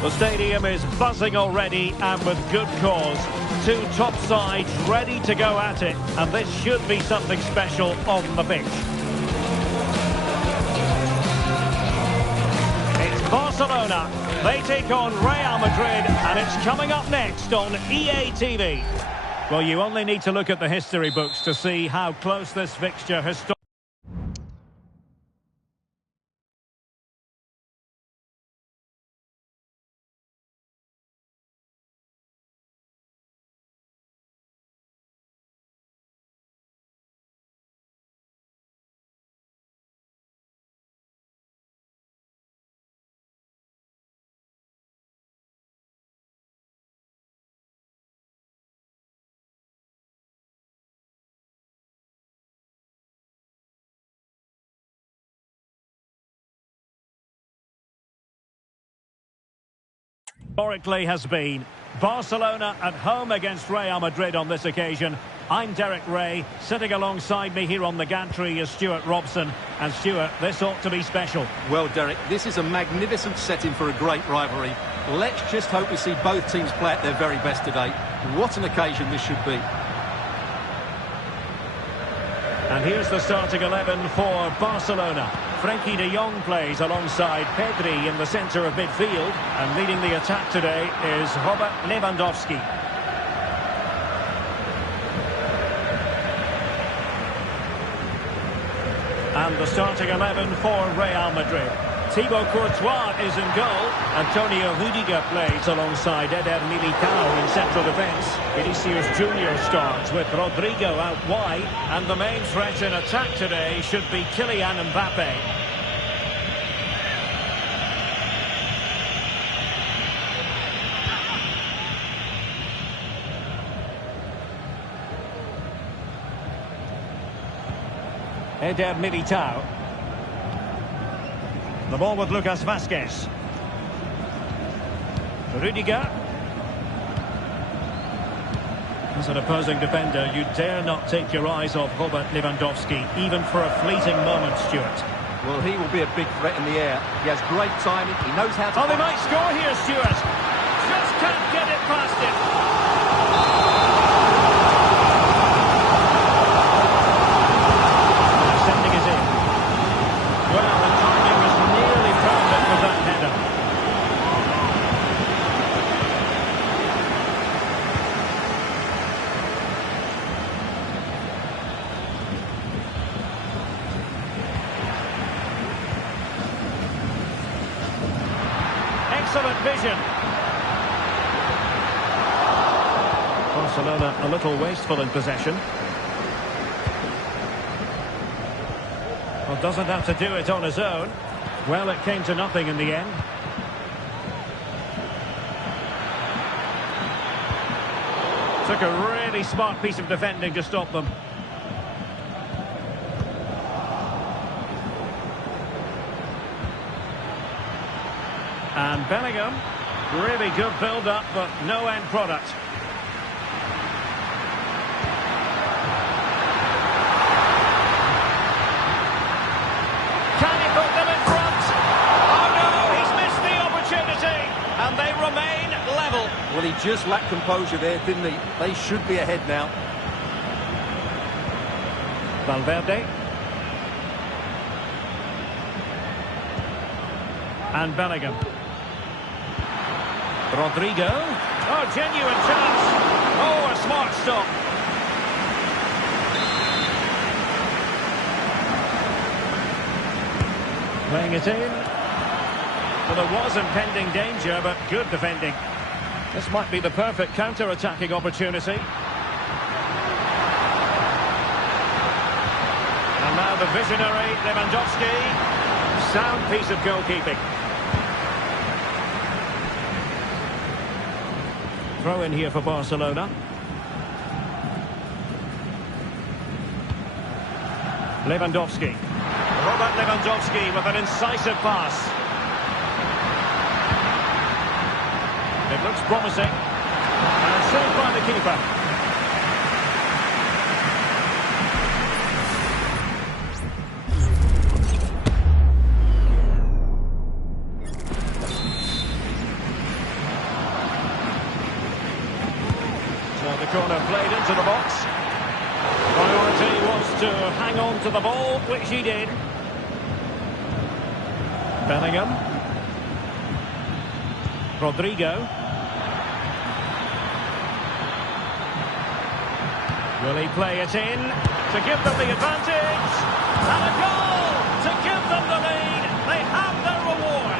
The stadium is buzzing already, and with good cause. Two top sides ready to go at it, and this should be something special on the pitch. It's Barcelona. They take on Real Madrid, and it's coming up next on EA TV. Well, you only need to look at the history books to see how close this fixture has stood. Historically has been Barcelona at home against Real Madrid on this occasion. I'm Derek Ray. Sitting alongside me here on the gantry is Stuart Robson. And Stuart, this ought to be special. Well, Derek, this is a magnificent setting for a great rivalry. Let's just hope we see both teams play at their very best today. What an occasion this should be. And here's the starting 11 for Barcelona. Frenkie de Jong plays alongside Pedri in the centre of midfield. And leading the attack today is Robert Lewandowski. And the starting 11 for Real Madrid. Thibaut Courtois is in goal. Antonio Rudiger plays alongside Eder Militao in central defence. Vinicius Junior starts with Rodrigo out wide. And the main threat in attack today should be Kylian Mbappe. Eder Militao. The ball with Lucas Vazquez. Rudiger. As an opposing defender, you dare not take your eyes off Robert Lewandowski, even for a fleeting moment, Stuart. Well, he will be a big threat in the air. He has great timing. He knows how to... Oh, they might score here, Stuart. Just can't get it past him. Excellent vision. Barcelona a little wasteful in possession. Well, doesn't have to do it on his own. Well, it came to nothing in the end. Took a really smart piece of defending to stop them. And Bellingham, really good build-up, but no end product. Can he put them in front? Oh no, he's missed the opportunity, and they remain level. Well, he just lacked composure there, didn't he? They should be ahead now. Valverde. And Bellingham. Rodrigo. Oh, genuine chance. Oh, a smart stop. Playing it in. Well, there was impending danger, but good defending. This might be the perfect counter-attacking opportunity. And now the visionary Lewandowski. Sound piece of goalkeeping. Throw in here for Barcelona. Lewandowski. Robert Lewandowski with an incisive pass. It looks promising. And saved by the keeper. to hang on to the ball, which he did. Bellingham. Rodrigo. Will he play it in to give them the advantage? And a goal to give them the lead. They have their reward.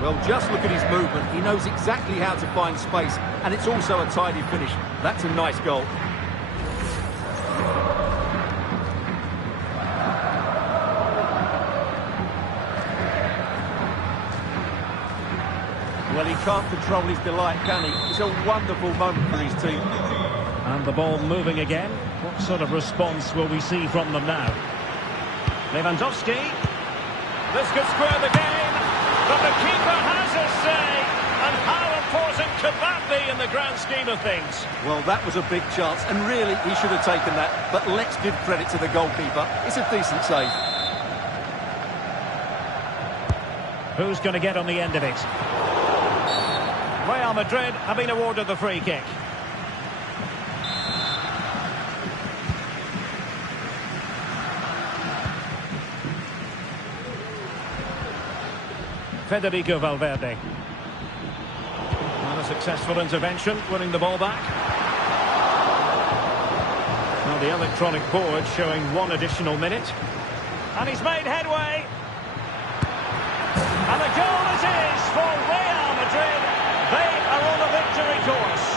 Well, just look at his movement. He knows exactly how to find space, and it's also a tidy finish. That's a nice goal. Well, he can't control his delight, can he? It's a wonderful moment for his team. And the ball moving again. What sort of response will we see from them now? Lewandowski. This could square the game, but the keeper has his say. And how important could that be in the grand scheme of things? Well, that was a big chance, and really, he should have taken that. But let's give credit to the goalkeeper. It's a decent save. Who's going to get on the end of it? Real Madrid have been awarded the free kick. Federico Valverde. And a successful intervention, winning the ball back. Now the electronic board showing 1 additional minute. And he's made headway. And the goal it is for Real Madrid. They are on a victory course.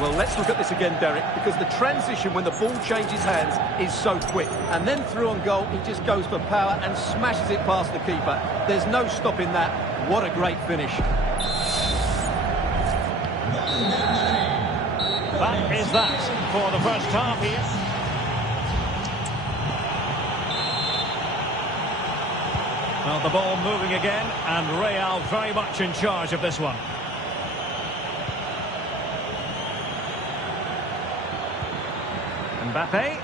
Well, let's look at this again, Derek, because the transition when the ball changes hands is so quick. And then through on goal, he just goes for power and smashes it past the keeper. There's no stopping that. What a great finish. That is that for the first half here. Well, the ball moving again, and Real very much in charge of this one. Mbappe.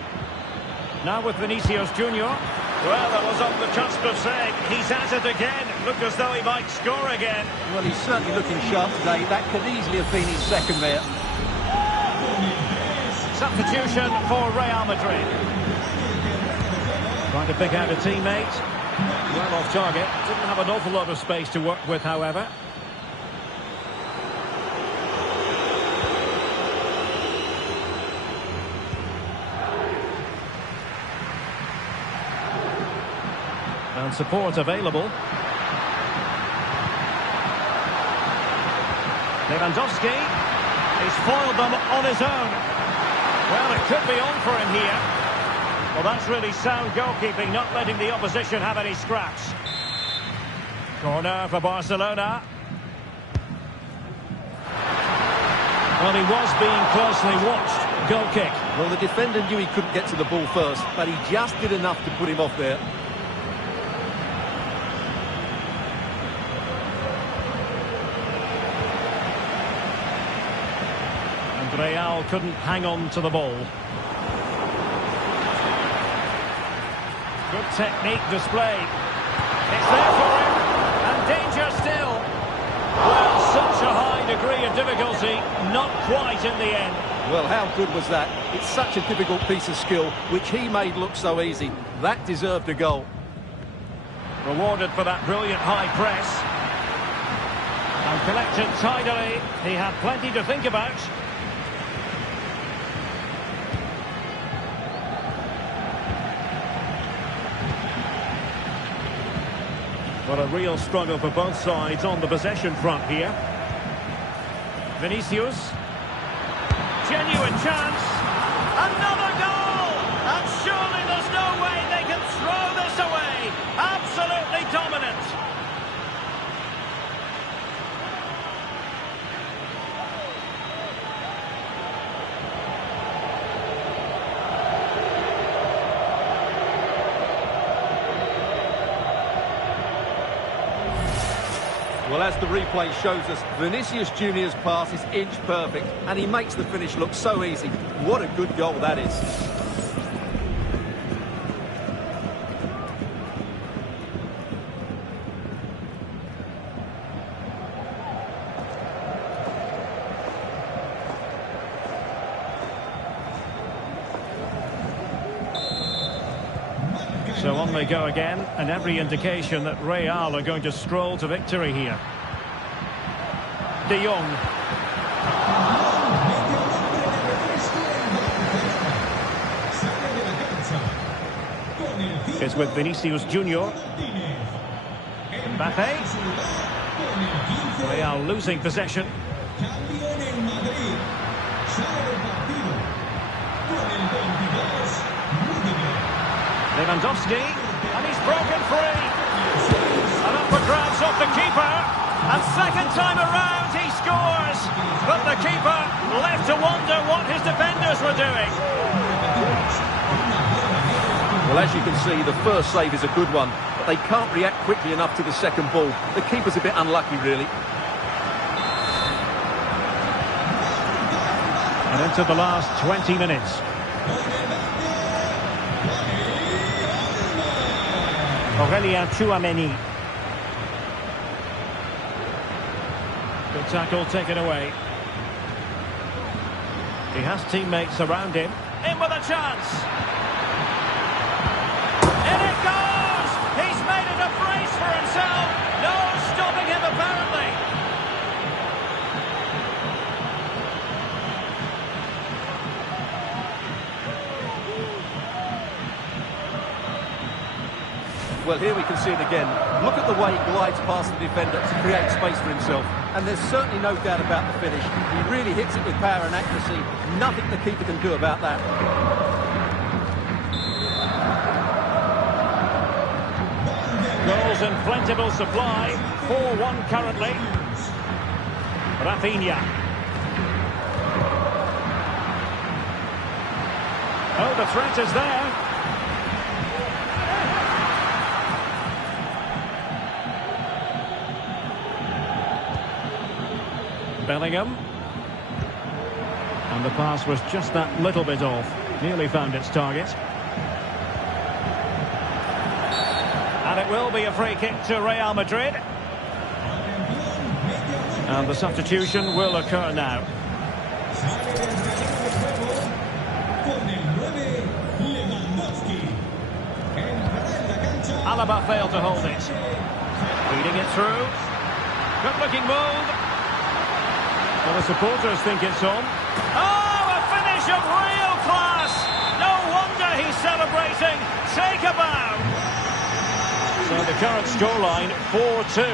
Now with Vinicius Junior. Well, that was on the cusp of saying he's at it again. Looked as though he might score again. Well, he's certainly looking sharp today. That could easily have been his second there. Substitution for Real Madrid. Trying to pick out a teammate. Well off target. Didn't have an awful lot of space to work with, however. And support available. Lewandowski. He's foiled them on his own. Well, it could be on for him here. Well, that's really sound goalkeeping, not letting the opposition have any scraps. Corner for Barcelona. Well, he was being closely watched. Goal kick. Well, the defender knew he couldn't get to the ball first, but he just did enough to put him off there. Real couldn't hang on to the ball. Good technique displayed. It's there for him. And danger still. Well, such a high degree of difficulty. Not quite in the end. Well, how good was that? It's such a difficult piece of skill, which he made look so easy. That deserved a goal. Rewarded for that brilliant high press. And collected tidily. He had plenty to think about. Well, a real struggle for both sides on the possession front here. Vinicius. Genuine chance. Another goal! And surely there's no way they can throw this away. Absolutely dominant. Well, as the replay shows us, Vinicius Junior's pass is inch perfect, and he makes the finish look so easy. What a good goal that is. So on they go again, and every indication that Real are going to stroll to victory here. De Jong. It's with Vinicius Junior. Mbappe. Real losing possession. Lewandowski, and he's broken free. And up for grabs off the keeper. And second time around he scores. But the keeper left to wonder what his defenders were doing. Well, as you can see, the first save is a good one, but they can't react quickly enough to the second ball. The keeper's a bit unlucky, really. And into the last 20 minutes. Aurelien Tchouameni. Good tackle taken away. He has teammates around him. In with a chance. In it goes! He's made it a brace for himself. No stopping him, apparently. Well, here we can see it again. Look at the way he glides past the defender to create space for himself. And there's certainly no doubt about the finish. He really hits it with power and accuracy. Nothing the keeper can do about that. Goals in plentiful supply. 4-1 currently. Rafinha. Oh, the threat is there. Bellingham. And the pass was just that little bit off. Nearly found its target. And it will be a free kick to Real Madrid. And the substitution will occur now. Alaba failed to hold it. Feeding it through. Good looking move. Well, the supporters think it's on. Oh, a finish of real class! No wonder he's celebrating. Take a bow. So the current scoreline, 4-2.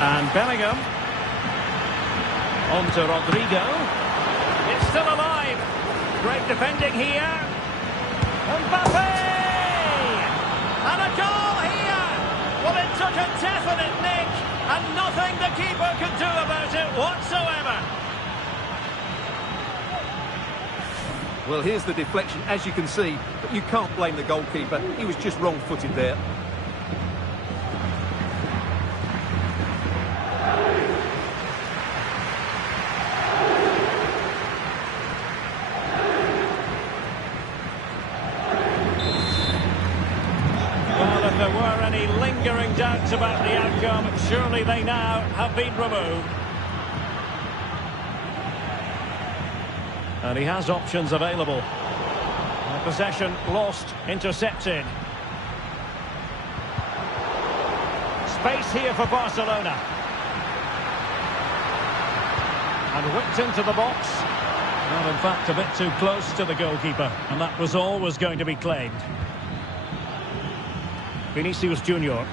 And Bellingham. On to Rodrigo. It's still alive. Great defending here. Mbappe! And a goal here! Well, it took a definite nick, and nothing the keeper could do about it whatsoever. Well, here's the deflection, as you can see, but you can't blame the goalkeeper. He was just wrong-footed there. Well, if there were any lingering doubts about the outcome, surely they now have been removed. And he has options available. Possession lost, intercepted. Space here for Barcelona. And whipped into the box. Well, in fact, a bit too close to the goalkeeper. And that was always going to be claimed. Vinicius Junior.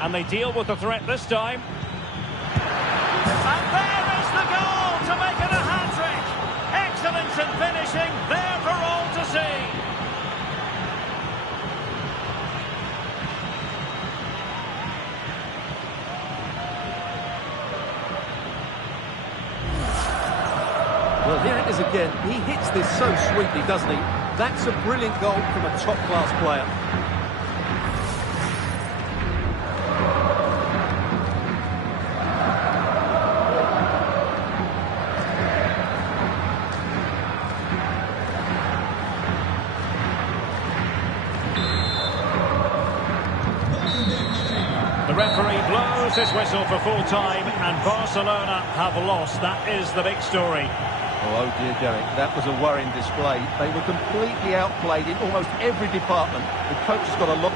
And they deal with the threat this time. And there is the goal to make it a hat-trick. Excellence in finishing, there for all to see. Well, here it is again. He hits this so sweetly, doesn't he? That's a brilliant goal from a top-class player. The referee blows his whistle for full time, and Barcelona have lost. That is the big story. Oh dear, Derek, that was a worrying display. They were completely outplayed in almost every department. The coach has got a lot...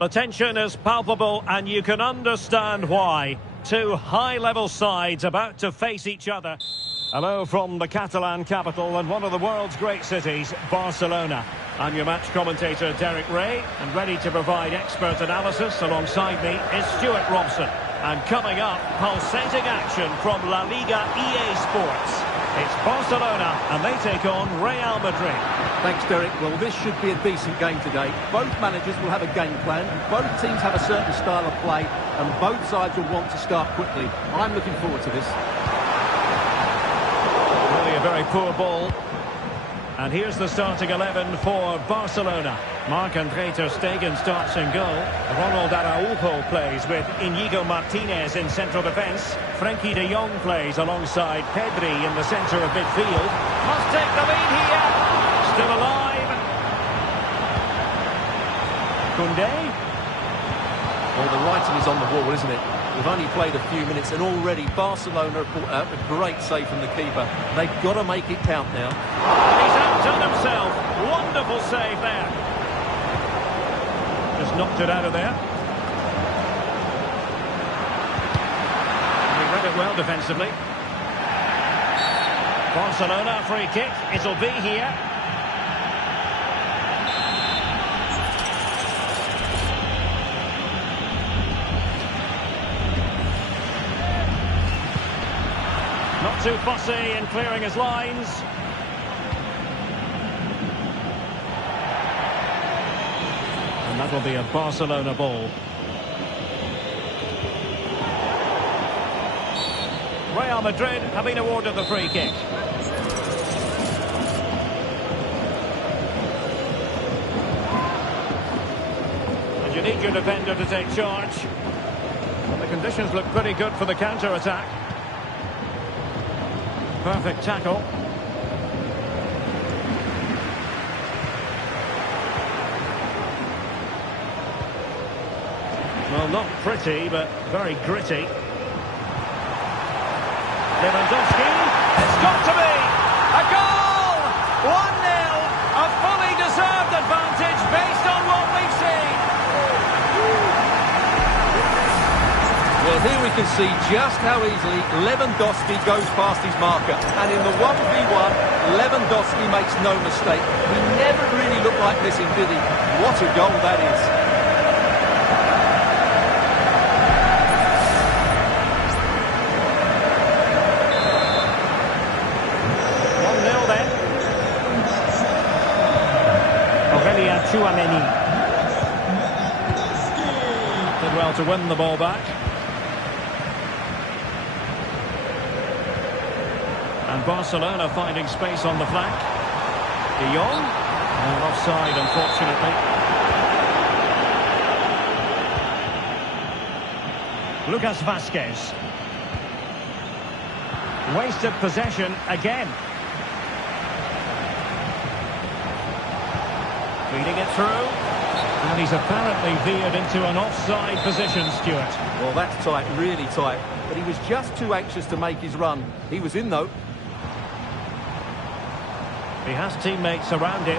The tension is palpable, and you can understand why. Two high-level sides about to face each other. Hello from the Catalan capital and one of the world's great cities, Barcelona. I'm your match commentator, Derek Ray, and ready to provide expert analysis alongside me is Stuart Robson. And coming up, pulsating action from La Liga EA Sports. It's Barcelona, and they take on Real Madrid. Thanks, Derek. Well, this should be a decent game today. Both managers will have a game plan. Both teams have a certain style of play, and both sides will want to start quickly. I'm looking forward to this. Really a very poor ball. And here's the starting 11 for Barcelona. Marc-André ter Stegen starts in goal. Ronald Araujo plays with Íñigo Martínez in central defence. Frenkie de Jong plays alongside Pedri in the centre of midfield. Must take the lead here. Still alive. Koundé. Well, the writing is on the wall, isn't it? We've only played a few minutes and already Barcelona have brought out a great save from the keeper. They've got to make it count now. He's outdone himself. Wonderful save there. Just knocked it out of there. He read it well defensively. Barcelona free kick. It'll be here. Not too fussy in clearing his lines. And that'll be a Barcelona ball. Real Madrid have been awarded the free kick. And you need your defender to take charge. The conditions look pretty good for the counter-attack. Perfect tackle. And 2 Well, not pretty, but very gritty. Lewandowski, it's got to be a goal! 1-0, a fully deserved advantage based on what we've seen. Well, here we can see just how easily Lewandowski goes past his marker. And in the 1v1, Lewandowski makes no mistake. He never really looked like missing, did he? What a goal that is. 1-0 then. Aurelien Tchouameni. Did well to win the ball back. And Barcelona finding space on the flank. De Jong. And offside, unfortunately. Lucas Vazquez. Wasted possession again. Feeding it through. And he's apparently veered into an offside position, Stuart. Well, that's tight, really tight. But he was just too anxious to make his run. He was in, though. He has teammates around him.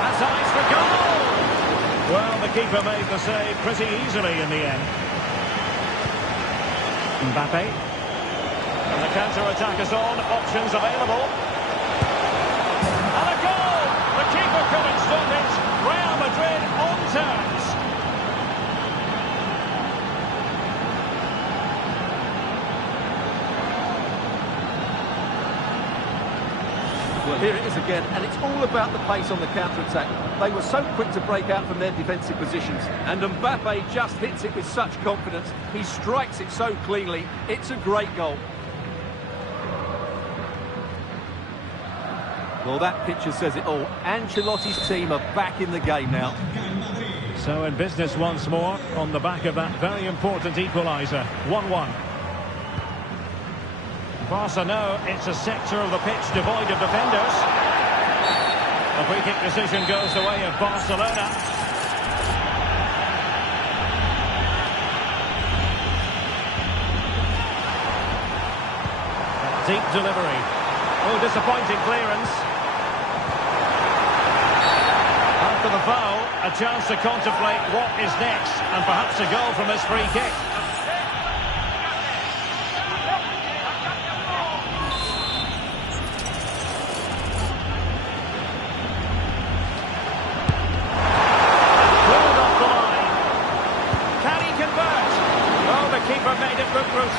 Has eyes for goal! Well, the keeper made the save pretty easily in the end. Mbappe. And the counter-attack is on. Options available. And a goal! The keeper couldn't stop it. Real Madrid on terms. Well, here it is again, and it's all about the pace on the counter-attack. They were so quick to break out from their defensive positions, and Mbappe just hits it with such confidence. He strikes it so cleanly. It's a great goal. Well, that picture says it all. Ancelotti's team are back in the game now. So in business once more, on the back of that very important equaliser. 1-1. Barca know it's a sector of the pitch devoid of defenders. The free kick decision goes the way of Barcelona. Deep delivery. Oh, disappointing clearance. After the foul, a chance to contemplate what is next, and perhaps a goal from this free kick.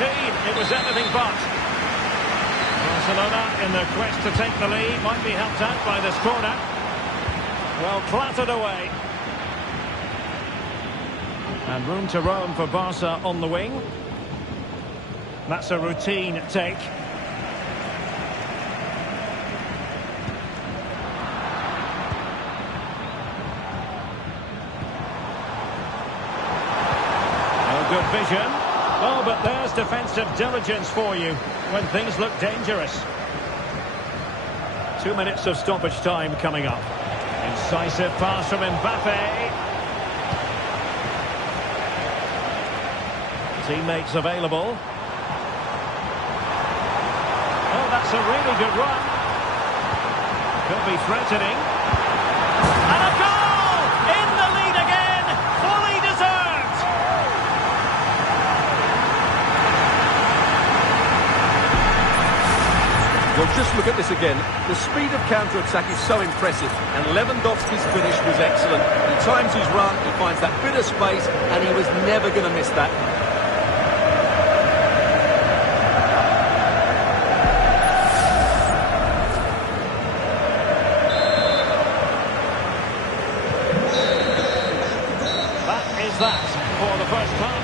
It was anything but. Barcelona, in their quest to take the lead, might be helped out by this corner. Well, clattered away. And room to roam for Barca on the wing. That's a routine take. No good vision. Oh, but there's defensive diligence for you when things look dangerous. 2 minutes of stoppage time coming up. Incisive pass from Mbappe. Teammates available. Oh, that's a really good run. Could be threatening. And a goal! In the lead again! Fully deserved! Well, just look at this again. The speed of counter-attack is so impressive, and Lewandowski's finish was excellent. He times his run, he finds that bit of space, and he was never going to miss that. That is that for the first half.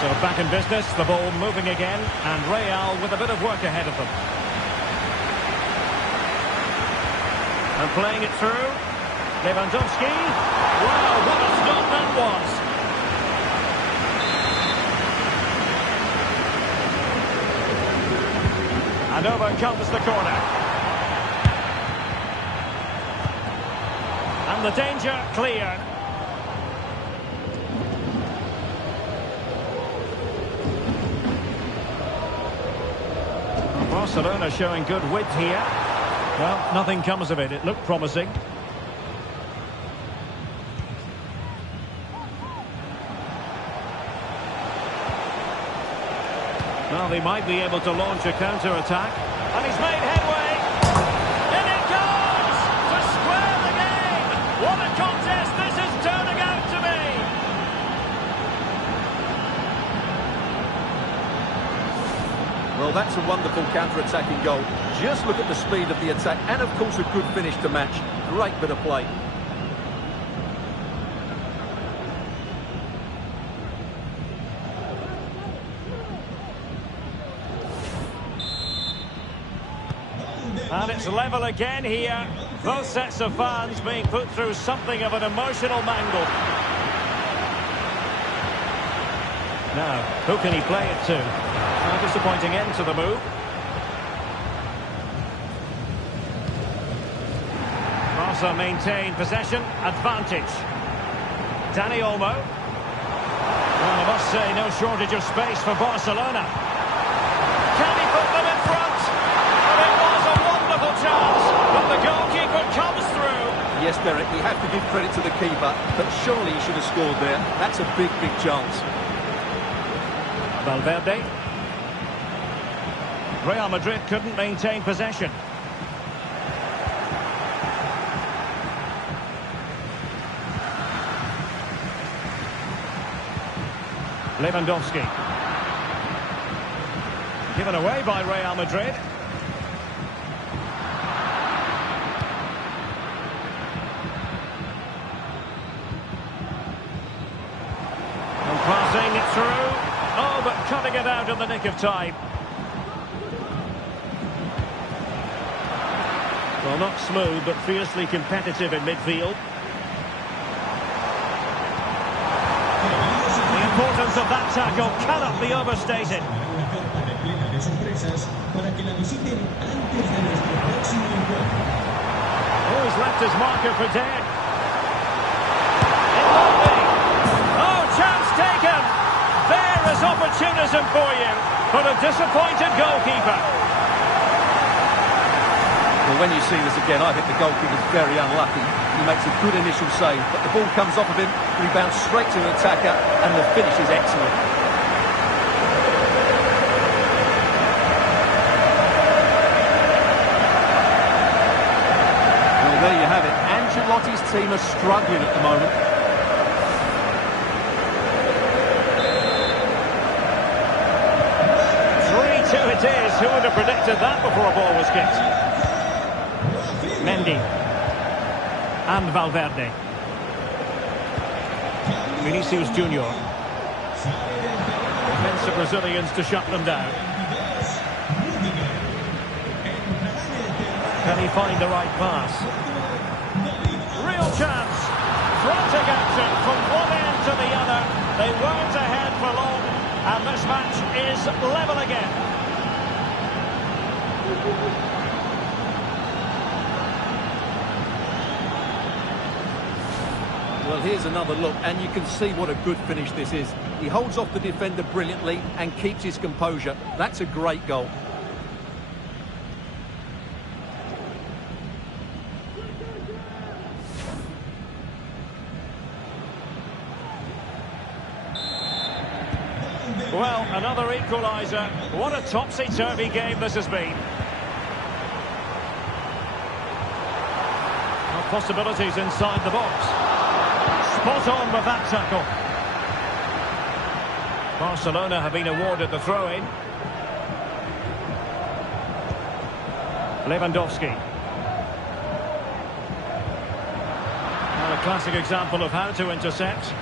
So back in business, the ball moving again, and Real with a bit of work ahead of them. And playing it through, Lewandowski. Wow, what a stop that was! And over comes the corner. And the danger cleared. Barcelona showing good width here. Well, nothing comes of it. It looked promising. Well, they might be able to launch a counter-attack. And he's made headway. In it goes! To square the game! What a contest this is turning out to be! Well, that's a wonderful counter-attacking goal. Just look at the speed of the attack. And, of course, a good finish to match. Great bit of play. And it's level again here. Both sets of fans being put through something of an emotional mangle. Now, who can he play it to? A disappointing end to the move. Barca maintain possession, advantage. Dani Olmo. Well, I must say, no shortage of space for Barcelona. Can he put them in front? Chance, but the goalkeeper comes through. Yes, Derek, you have to give credit to the keeper, but surely he should have scored there. That's a big, big chance. Valverde. Real Madrid couldn't maintain possession. Lewandowski. Given away by Real Madrid. Passing it through. Oh, but cutting it out in the nick of time. Well, not smooth, but fiercely competitive in midfield. The importance of that tackle cannot be overstated. Oh, he's left his marker for dead. It might be. Oh, chance taken. There is opportunism for you, but a disappointed goalkeeper. Well, when you see this again, I think the goalkeeper's very unlucky. He makes a good initial save, but the ball comes off of him, rebounds straight to the attacker, and the finish is excellent. Well, there you have it. Ancelotti's team are struggling at the moment. 3-2 it is. Who would have predicted that before a ball was kicked? Mendy. And Valverde. Vinicius Junior. Defense of Brazilians to shut them down. Can he find the right pass? Real chance. Frantic action from one end to the other. They weren't ahead for long, and this match is level again. Well, here's another look, and you can see what a good finish this is. He holds off the defender brilliantly and keeps his composure. That's a great goal. Well, another equaliser. What a topsy-turvy game this has been. Well, possibilities inside the box. Spot on with that tackle. Barcelona have been awarded the throw-in. Lewandowski. Well, a classic example of how to intercept.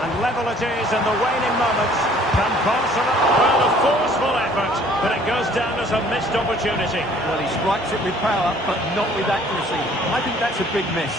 And level it is in the waning moments. Can Barcelona? Well, a forceful effort, but it goes down as a missed opportunity. Well, he strikes it with power, but not with accuracy. I think that's a big miss.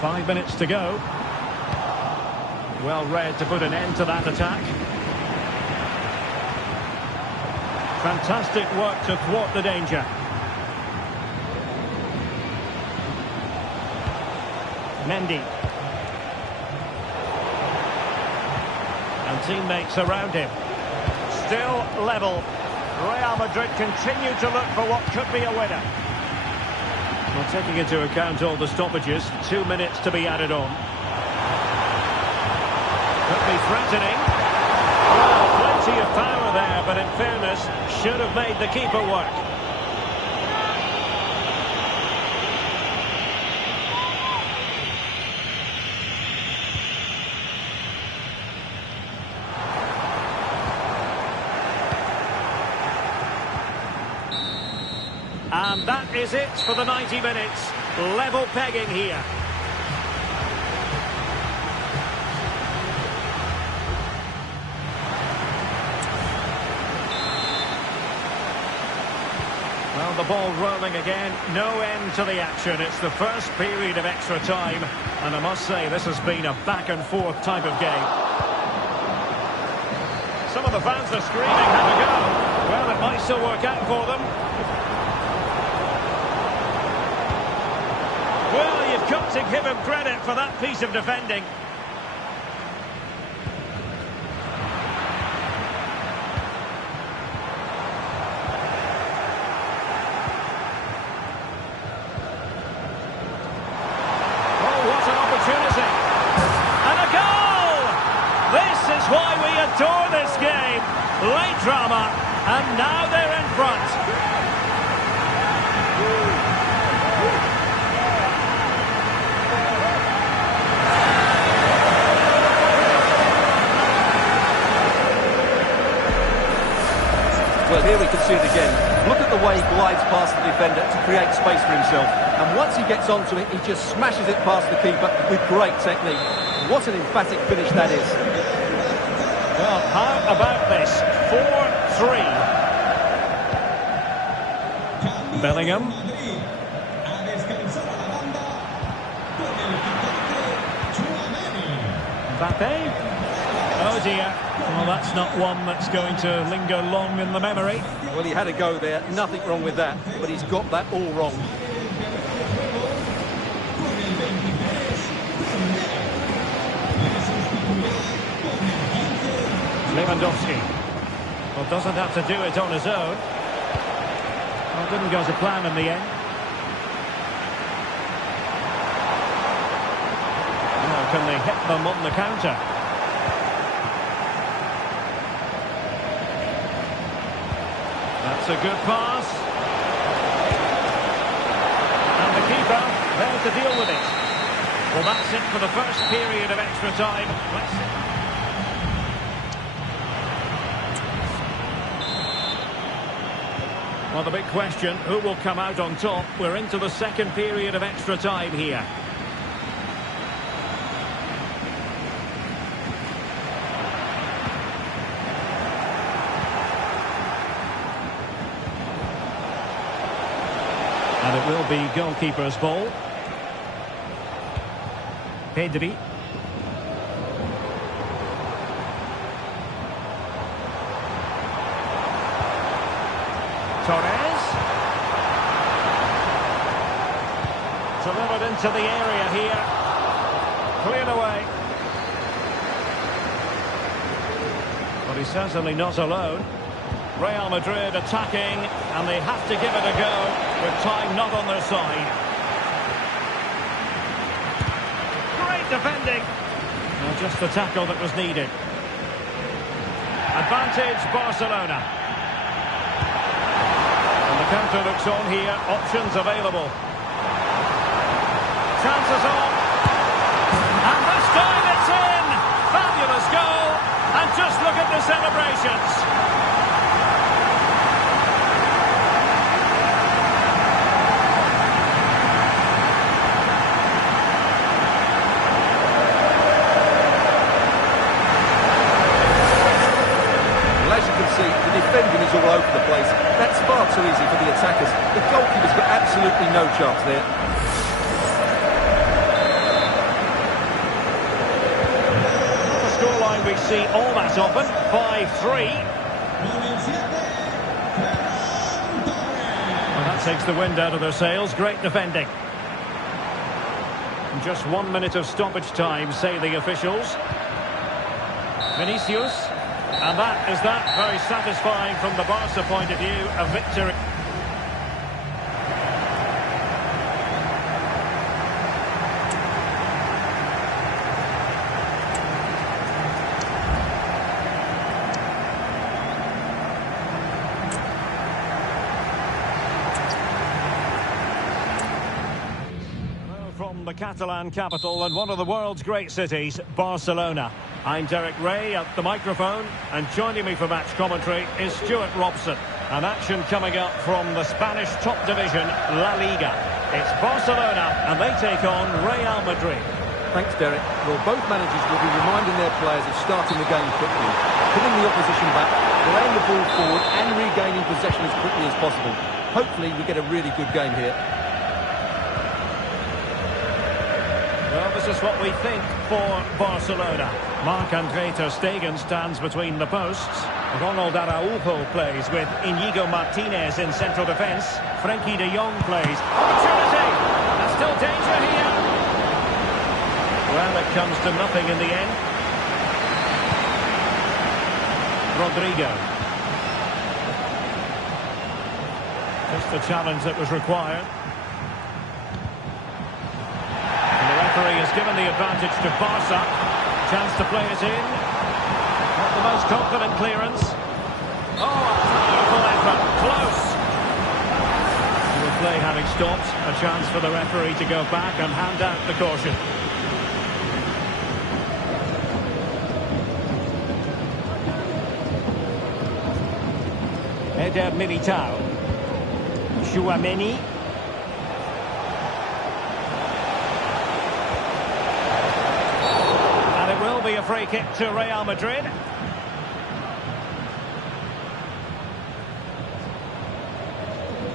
5 minutes to go. Well read to put an end to that attack. Fantastic work to thwart the danger. Mendy. And teammates around him. Still level. Real Madrid continue to look for what could be a winner. Well, taking into account all the stoppages, 2 minutes to be added on. Could be threatening. Well, plenty of power there, but in fairness, should have made the keeper work. And that is it for the 90 minutes. Level pegging here. Well, the ball rolling again. No end to the action. It's the first period of extra time. And I must say, this has been a back-and-forth type of game. Some of the fans are screaming, have a go. Well, it might still work out for them. Well, you've got to give him credit for that piece of defending. Oh, what an opportunity. And a goal! This is why we adore this game. Late drama, and now they're in front. Well, here we can see it again. Look at the way he glides past the defender to create space for himself. And once he gets onto it, he just smashes it past the keeper with great technique. What an emphatic finish that is. Well, how about this? 4-3. Bellingham. Mbappe. Oh dear. Well, that's not one that's going to linger long in the memory. Well, he had a go there. Nothing wrong with that. But he's got that all wrong. Lewandowski. Well, doesn't have to do it on his own. Well, didn't go to plan in the end. Well, can they hit them on the counter? That's a good pass. And the keeper there to deal with it. Well, that's it for the first period of extra time. Well, the big question, who will come out on top? We're into the second period of extra time here. And it will be goalkeeper's ball. Pedri. Torres. Delivered into the area here. Cleared away. But he's certainly not alone. Real Madrid attacking, and they have to give it a go with time not on their side. Great defending. Well, just the tackle that was needed. Advantage Barcelona. And the counter looks on here. Options available. Chances on. And this time it's in. Fabulous goal. And just look at the celebrations. The defending is all over the place. That's far too easy for the attackers. The goalkeeper's got absolutely no chance there. we see all that often. 5-3. Well, that takes the wind out of their sails. Great defending. Just 1 minute of stoppage time, say the officials. Vinicius. And that is that. Very satisfying from the Barca point of view. A victory. From the Catalan capital and one of the world's great cities, Barcelona. I'm Derek Ray at the microphone, and joining me for match commentary is Stuart Robson. An action coming up from the Spanish top division, La Liga. It's Barcelona, and they take on Real Madrid. Thanks, Derek. Well, both managers will be reminding their players of starting the game quickly, putting the opposition back, playing the ball forward and regaining possession as quickly as possible. Hopefully we get a really good game here. Well, this is what we think for Barcelona. Marc-Andre ter Stegen stands between the posts. Ronald Araujo plays with Inigo Martinez in central defence. Frenkie de Jong plays. Opportunity! There's still danger here. Well, it comes to nothing in the end. Rodrigo. Just the challenge that was required. The referee has given the advantage to Barca. Chance to play it in. Not the most confident clearance. Oh, powerful effort. Close. The play having stopped. A chance for the referee to go back and hand out the caution. Eder Militao. Tchouaméni. Be a free kick to Real Madrid.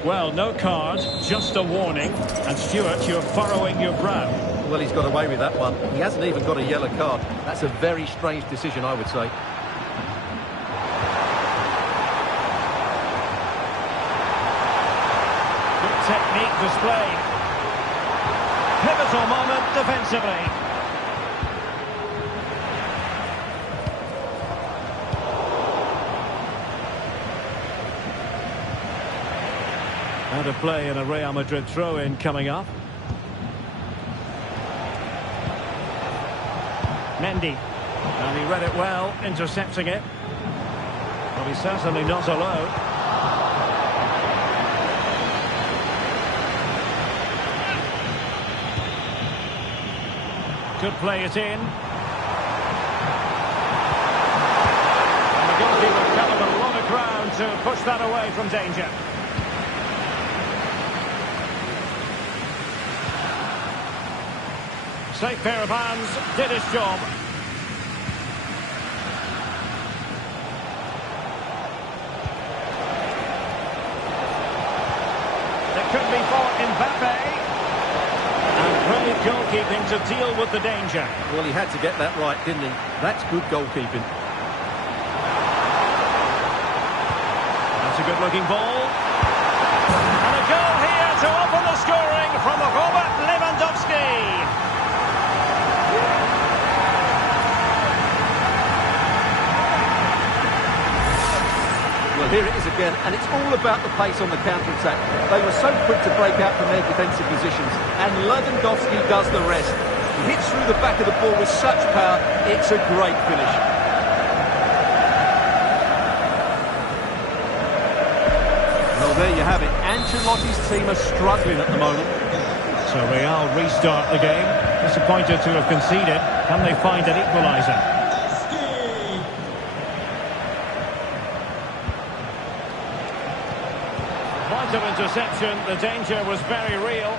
Well, no card, just a warning. And Stuart, you're furrowing your brow. Well, he's got away with that one. He hasn't even got a yellow card. That's a very strange decision, I would say. Good technique displayed. Pivotal moment defensively. Out of play and a Real Madrid throw-in coming up. Mendy. And he read it well, intercepting it. But he's certainly not alone. Could play it in. And the goalkeeper covered a lot of ground to push that away from danger. Safe pair of hands, did his job. It could be for Mbappe. And great goalkeeping to deal with the danger. Well, he had to get that right, didn't he? That's good goalkeeping. That's a good-looking ball. And a goal here to open the scoring from Robert Lewandowski. Well, here it is again, and it's all about the pace on the counter-attack. They were so quick to break out from their defensive positions, and Lewandowski does the rest. He hits through the back of the ball with such power, it's a great finish. Well, there you have it. Ancelotti's team are struggling at the moment. So Real restart the game. Disappointed to have conceded. Can they find an equaliser? Point of interception. The danger was very real.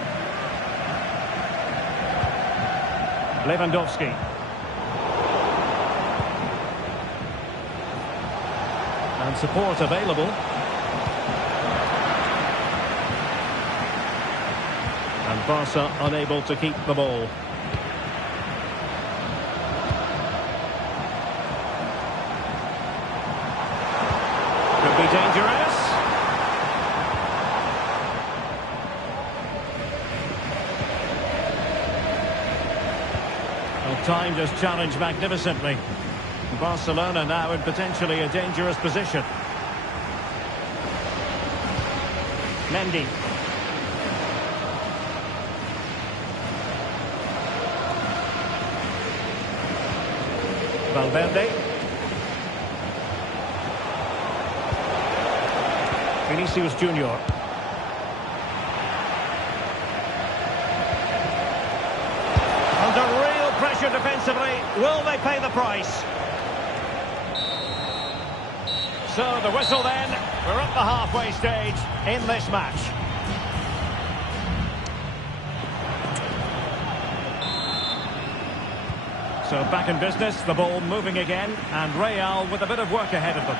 Lewandowski. And support available. And Barca unable to keep the ball. dangerous. Well, timed his challenge magnificently. Barcelona now in potentially a dangerous position. Mendy. Valverde. Vinicius Junior. Under real pressure defensively. Will they pay the price? So the whistle then. We're at the halfway stage in this match. So back in business, the ball moving again, and Real with a bit of work ahead of them.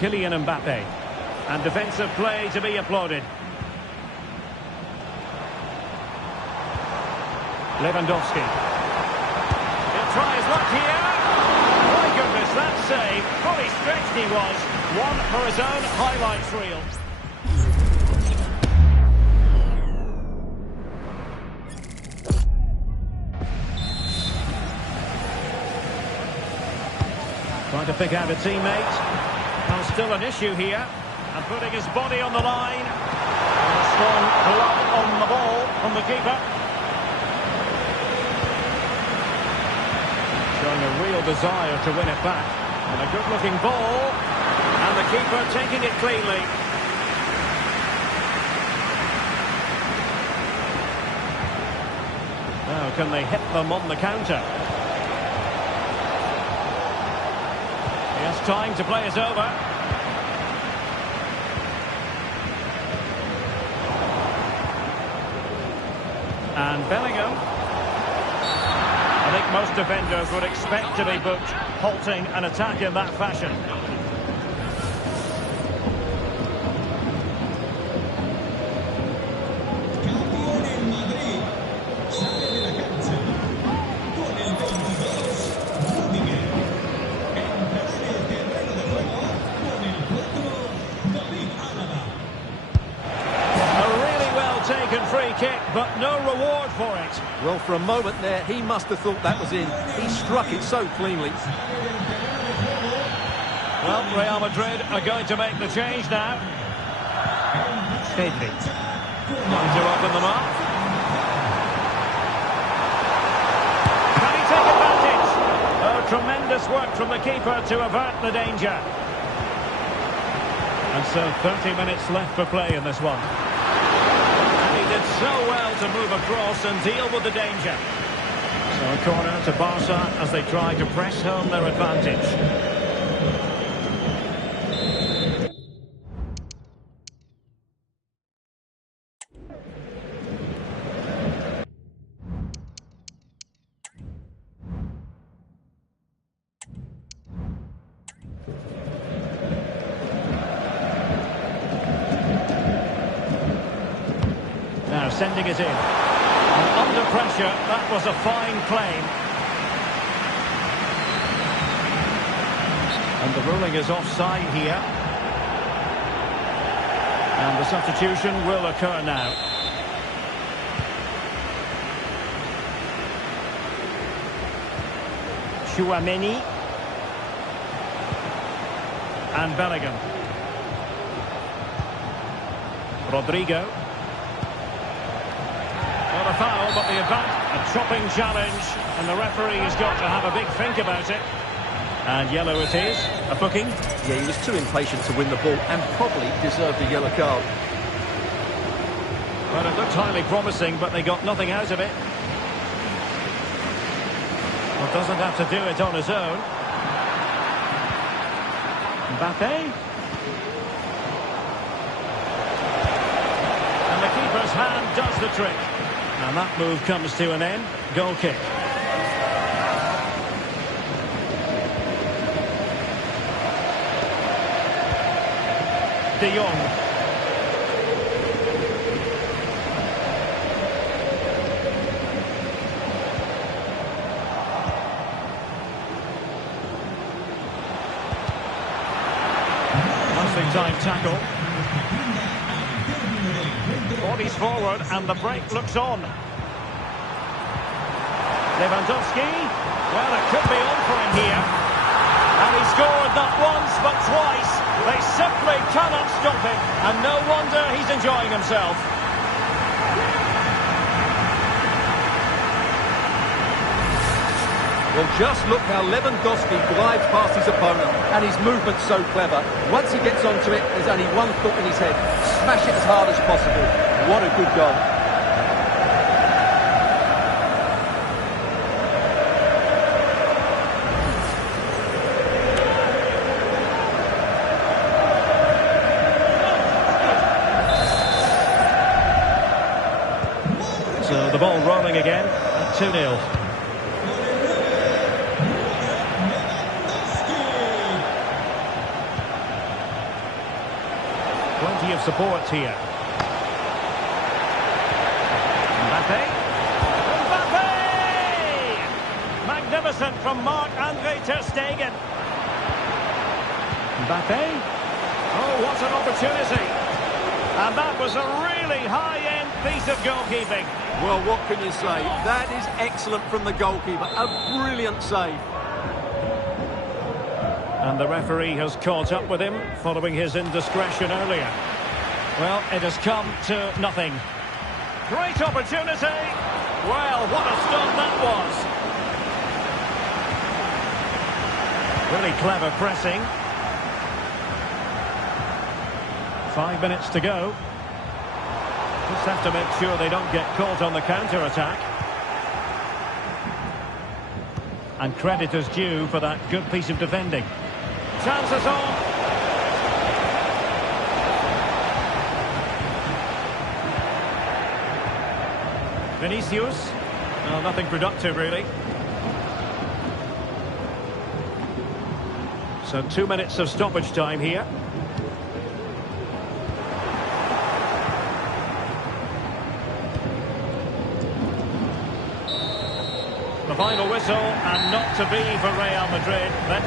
Kylian Mbappe. And defensive play to be applauded. Lewandowski. He'll try his luck here. My goodness, that save. Fully stretched he was. One for his own highlights reel. Trying to pick out a teammate. Well, still an issue here. And putting his body on the line. And a strong block on the ball from the keeper. Showing a real desire to win it back. And a good-looking ball. And the keeper taking it cleanly. Now, can they hit them on the counter? He has time to play it over. And Bellingham. I think most defenders would expect to be booked, halting an attack in that fashion. Free kick, but no reward for it. Well, for a moment there, he must have thought that was in. He struck it so cleanly. Well, Real Madrid are going to make the change now. Pedri. Trying to open them up. Can he take advantage? Oh, tremendous work from the keeper to avert the danger. And so 30 minutes left for play in this one. Did so well to move across and deal with the danger. So a corner to Barca as they try to press home their advantage. Now sending it in. And under pressure, that was a fine claim. And the ruling is offside here. And the substitution will occur now. Tchouaméni. And Bellingham. Rodrigo. Not a foul, but the advance, a chopping challenge, and the referee has got to have a big think about it. And yellow it is, a booking. Yeah, he was too impatient to win the ball and probably deserved a yellow card. Well, it looked highly promising, but they got nothing out of it. Well, doesn't have to do it on his own. Mbappe. And the keeper's hand does the trick. And that move comes to an end. Goal kick. De Jong. Big-time tackle. Bodies forward and the break looks on. Lewandowski. Well, it could be on for him here. And he scored not once but twice. They simply cannot stop him. And no wonder he's enjoying himself. Well, just look how Lewandowski glides past his opponent, and his movement's so clever. Once he gets onto it, there's only one thought in his head. Smash it as hard as possible. What a good goal. So the ball rolling again at 2-0. Plenty of support here. Mbappe. Mbappe! Magnificent from Marc-Andre ter Stegen. Mbappe. Oh, what an opportunity. And that was a really high-end piece of goalkeeping. Well, what can you say? That is excellent from the goalkeeper. A brilliant save. And the referee has caught up with him following his indiscretion earlier. Well, it has come to nothing. Great opportunity. Well, what a stop that was. Really clever pressing. 5 minutes to go. Just have to make sure they don't get caught on the counter-attack. And credit is due for that good piece of defending. Chances on. Vinicius. Well, nothing productive, really. So 2 minutes of stoppage time here. The final whistle, and not to be for Real Madrid. Then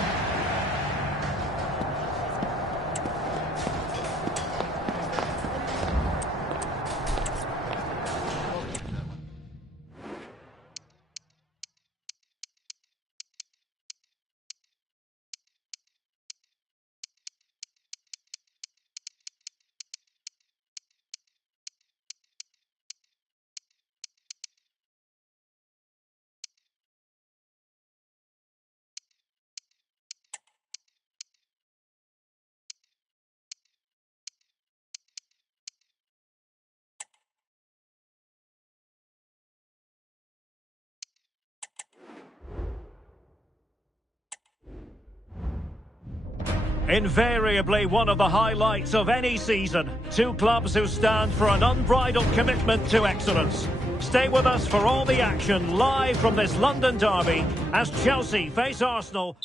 invariably one of the highlights of any season. Two clubs who stand for an unbridled commitment to excellence. Stay with us for all the action live from this London derby as Chelsea face Arsenal.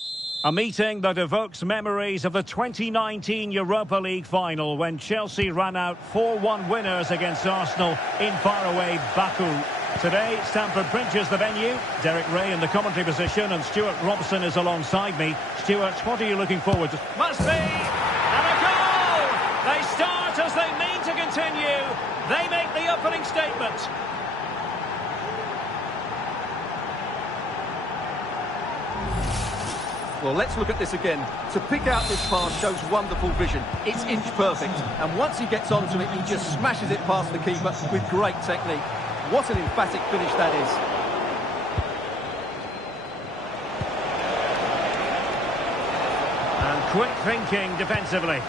A meeting that evokes memories of the 2019 Europa League final when Chelsea ran out 4-1 winners against Arsenal in faraway Baku. Today, Stamford Bridge is the venue. Derek Ray in the commentary position and Stuart Robson is alongside me. Stuart, what are you looking forward to? Must be! And a goal! They start as they mean to continue. They make the opening statement. Well, let's look at this again. To pick out this pass shows wonderful vision. It's inch perfect. And once he gets onto it, he just smashes it past the keeper with great technique. What an emphatic finish that is. And quick thinking defensively.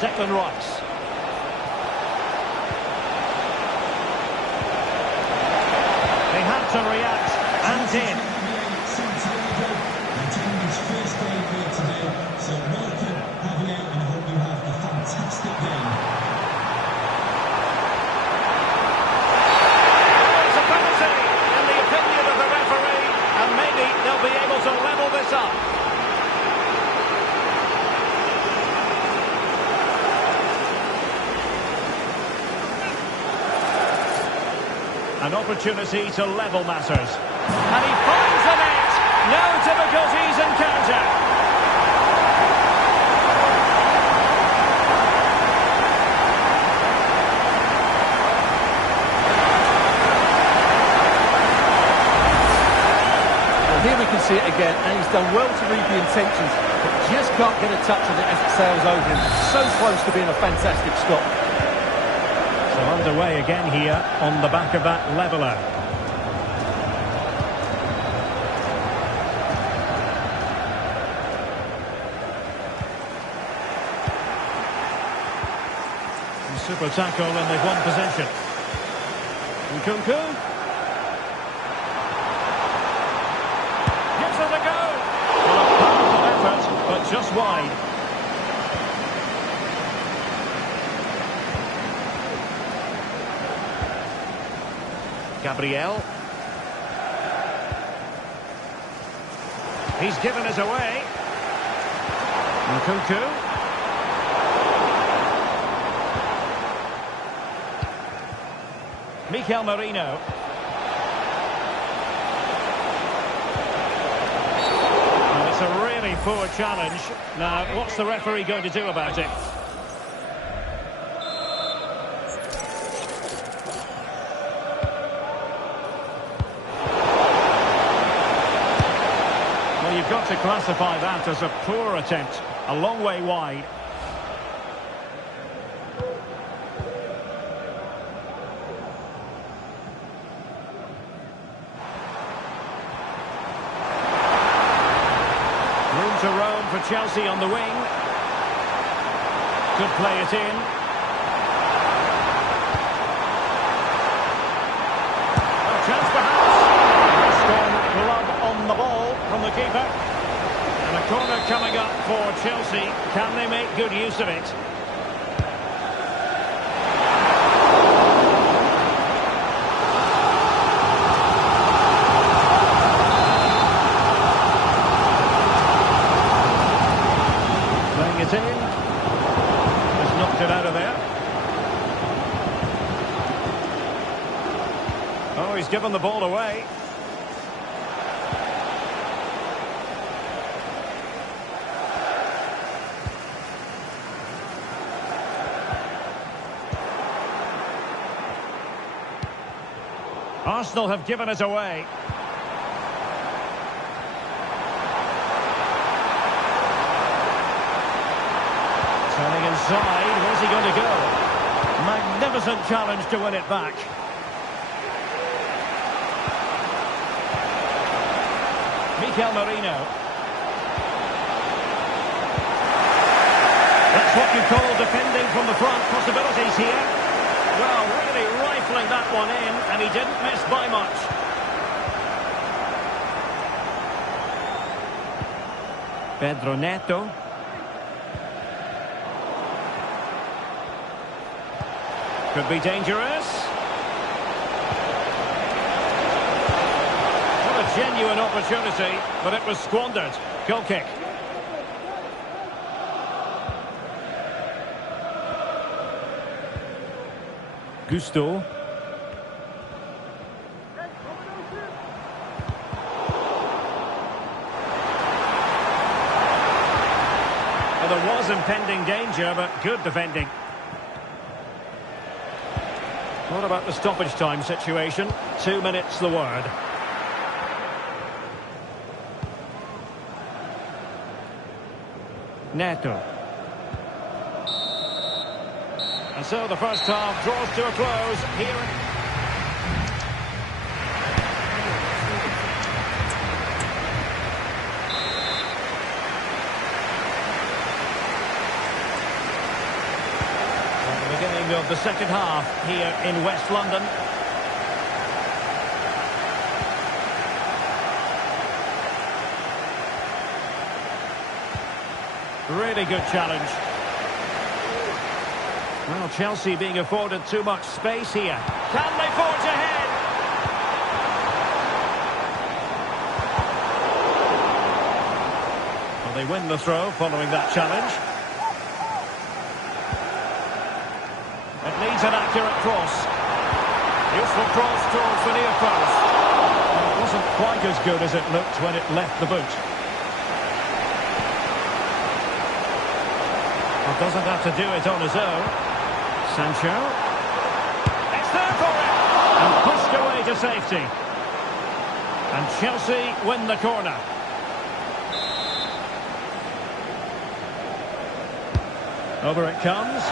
Declan Rice. They had to react and did. Attending his first game here today, so welcome, Javier, and I hope you have a fantastic game. It's a penalty, in the opinion of the referee, and maybe they'll be able to level this up. An opportunity to level matters. And he finds the net. No difficulties in counter. Here we can see it again, and he's done well to read the intentions, but just can't get a touch on it as it sails over him. So close to being a fantastic stop. So underway again here on the back of that leveller. Super tackle and they've won possession. Nkunku. Gives it a go. Well, a powerful effort, but just wide. Gabriel. He's given us away. Nkunku. Mikel Merino. Well, it's a really poor challenge. Now, what's the referee going to do about it? Well, you've got to classify that as a poor attempt. A long way wide. To roam for Chelsea on the wing. Could play it in. A chance perhaps. Strong glove on the ball from the keeper. And a corner coming up for Chelsea. Can they make good use of it? It in. Just knocked it out of there. Oh, he's given the ball away. Arsenal have given it away. Turning inside, where's he going to go? Magnificent challenge to win it back. Mikel Merino. That's what you call defending from the front. Possibilities here. Well, really rifling that one in, and he didn't miss by much. Pedro Neto. Could be dangerous. What a genuine opportunity, but it was squandered. Goal kick. Gusto. Well, there was impending danger, but good defending. What about the stoppage time situation? 2 minutes the word. Neto. And so the first half draws to a close here. Of the second half here in West London. Really good challenge. Well, Chelsea being afforded too much space here. Can they forge ahead? Well, they win the throw following that challenge. It needs an accurate cross. Useful cross towards the near post. Well, it wasn't quite as good as it looked when it left the boot. Well, doesn't have to do it on his own. Sancho. It's there for him! And pushed away to safety. And Chelsea win the corner. Over it comes.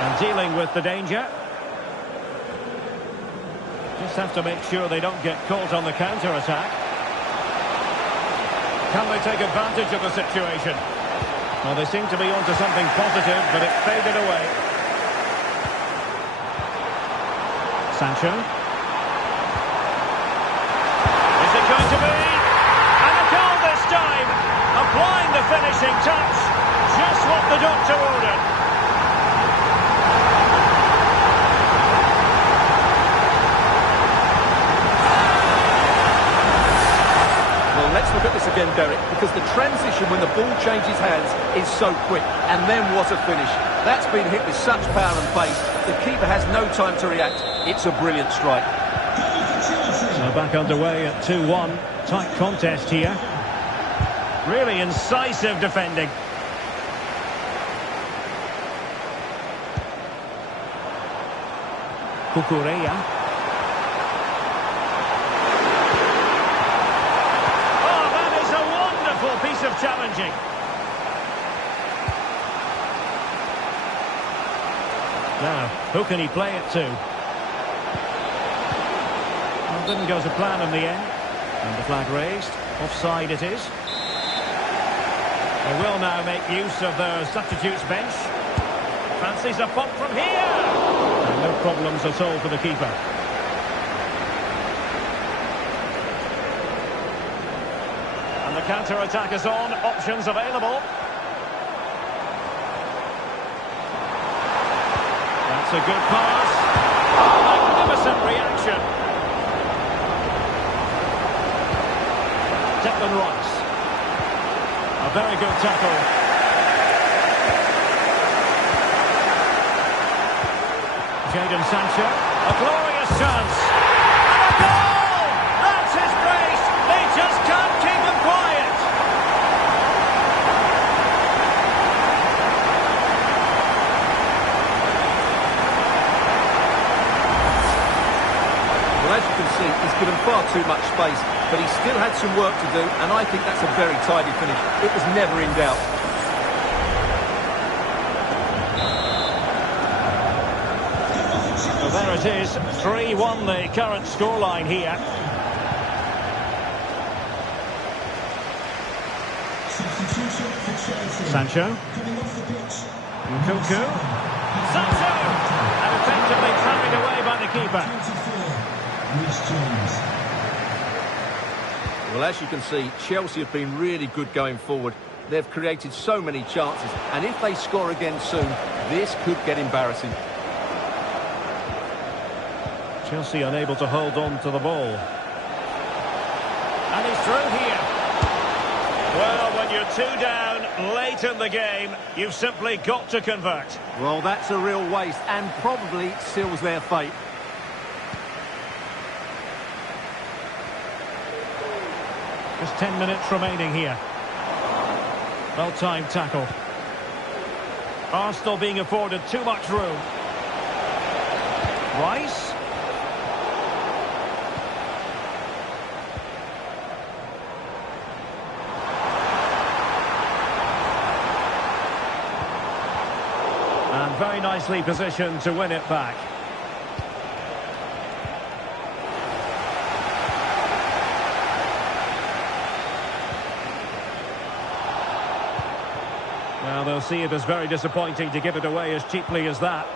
And dealing with the danger. Just have to make sure they don't get caught on the counter-attack. Can they take advantage of the situation? Well, they seem to be onto something positive, but it faded away. Sancho. Is it going to be? And a goal this time! Applying the finishing touch. Just what the doctor ordered. Well, let's look at this again, Derek, because the transition when the ball changes hands is so quick. And then what a finish. That's been hit with such power and pace. The keeper has no time to react. It's a brilliant strike. So back underway at 2-1. Tight contest here. Really incisive defending. Cucurella. Oh, that is a wonderful piece of challenging. Now, who can he play it to? Well, didn't go to plan in the end. And the flag raised. Offside it is. They will now make use of their substitutes bench. Fancies a pop from here. And no problems at all for the keeper. And the counter-attack is on. Options available. That's a good pass. Magnificent reaction. Declan Rice. A very good tackle. Jadon Sancho. A glorious chance. And a goal! That's his brace. They just can't keep him quiet. Well, as you can see, he's given far too much space, but he still had some work to do, and I think that's a very tidy finish. It was never in doubt. Well, there it is. 3-1 the current scoreline here. Sancho. Nkunku. Sancho! And effectively carried away by the keeper. Well, as you can see, Chelsea have been really good going forward. They've created so many chances, and if they score again soon, this could get embarrassing. Chelsea unable to hold on to the ball. And he's through here. Well, when you're 2 down late in the game, you've simply got to convert. Well, that's a real waste and probably seals their fate. Just 10 minutes remaining here. Well-timed tackle. Arsenal being afforded too much room. Rice. And very nicely positioned to win it back. Well, they'll see it as very disappointing to give it away as cheaply as that.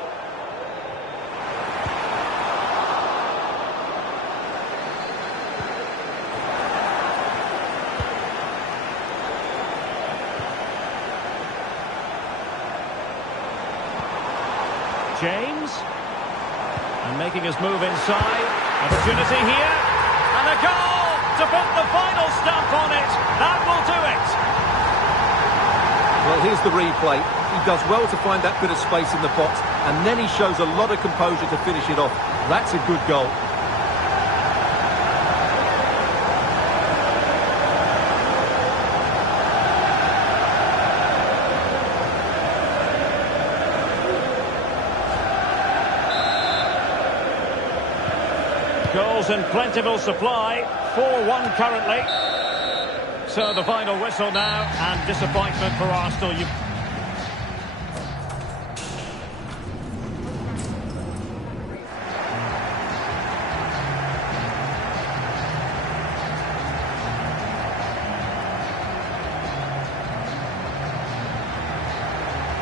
James. And making his move inside. Opportunity here. And a goal to put the final stamp on it. That will do it. Well, here's the replay. He does well to find that bit of space in the box, and then he shows a lot of composure to finish it off. That's a good goal. Goals in plentiful supply. 4-1 currently. So the final whistle now, and disappointment for Arsenal.